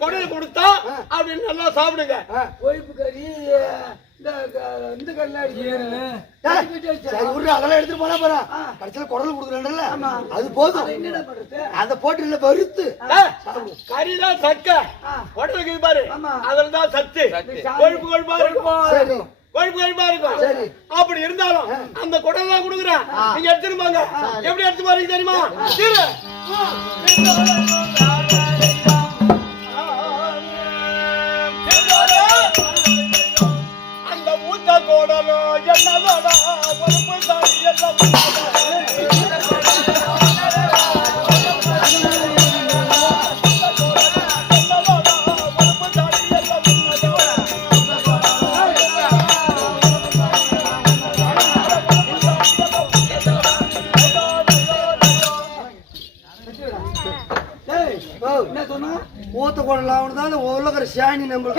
குடல் கொடுத்தா அப்படின்னு நல்லா சாப்பிடுங்க. கொழுப்பு கறி இந்த கல்ல அதெல்லாம் எடுத்துட்டு போனா போறா. கடைசியில குடல் கொடுக்குறேன்ல, அது போதும். என்னடா பண்றது? அதை போட்டு இல்ல வறுத்து கறிதான் சக்க, குடலுக்கு இது பாரு, அதுலதான் சத்து. கொழுப்பு கொழுப்பா இருக்கும், சரி. கொழுப்பு கொழுப்பா இருக்கும். அப்படி இருந்தாலும் அந்த குடல்லாம் கொடுக்குறேன், நீங்க எடுத்துட்டு போங்க. எப்படி எடுத்து போறீங்க தெரியுமா? அந்த மூத்த கோடலோ என்னதோட கொழுப்பு சாரி எல்லாம் என்ன சொன்னா? ஊத்த குடல் தான் உள்ள சாணி நம்ம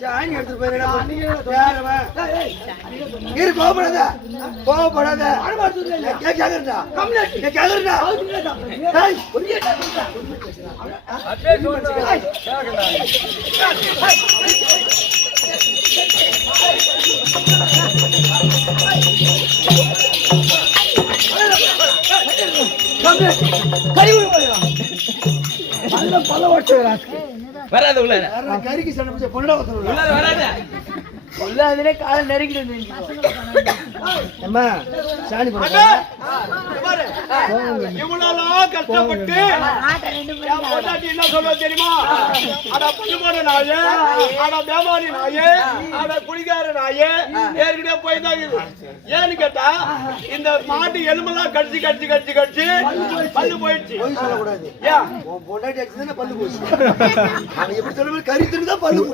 சாணி எடுத்துட்டு போயிருடா. இரு, கோபப்படாத, கோபப்படாத. கேக்குறா கேக்குறா. வராது உள்ள கறிக்கு சண்டை பிடிச்ச பொண்ணா வராது. உள்ளாதிலே காலை நெருங்கிட்டு அம்மா சாணி போடு. இவ்வளவு கஷ்டப்பட்டு என் பொண்டாட்டி என்ன சொல்ல தெரியுமா? அட பள்ளிக்கூட நாயே, அட வியாபாரி நாயே, அட குடிகார நாயே, ஏற்கனவே போய்தான் இது. ஏன்னு கேட்டா இந்த மாட்டு எலும்பெல்லாம் கடிச்சு கடிச்சு கடிச்சு கடிச்சு பல்லு போயிடுச்சு. போய் சொல்லக்கூடாது. ஏன் உன் பொண்டாட்டி அடிச்சுதானே பல்லு போச்சு. அவன் எப்படி சொல்ல கறி தின்னு தான் பல்லு போச்சு.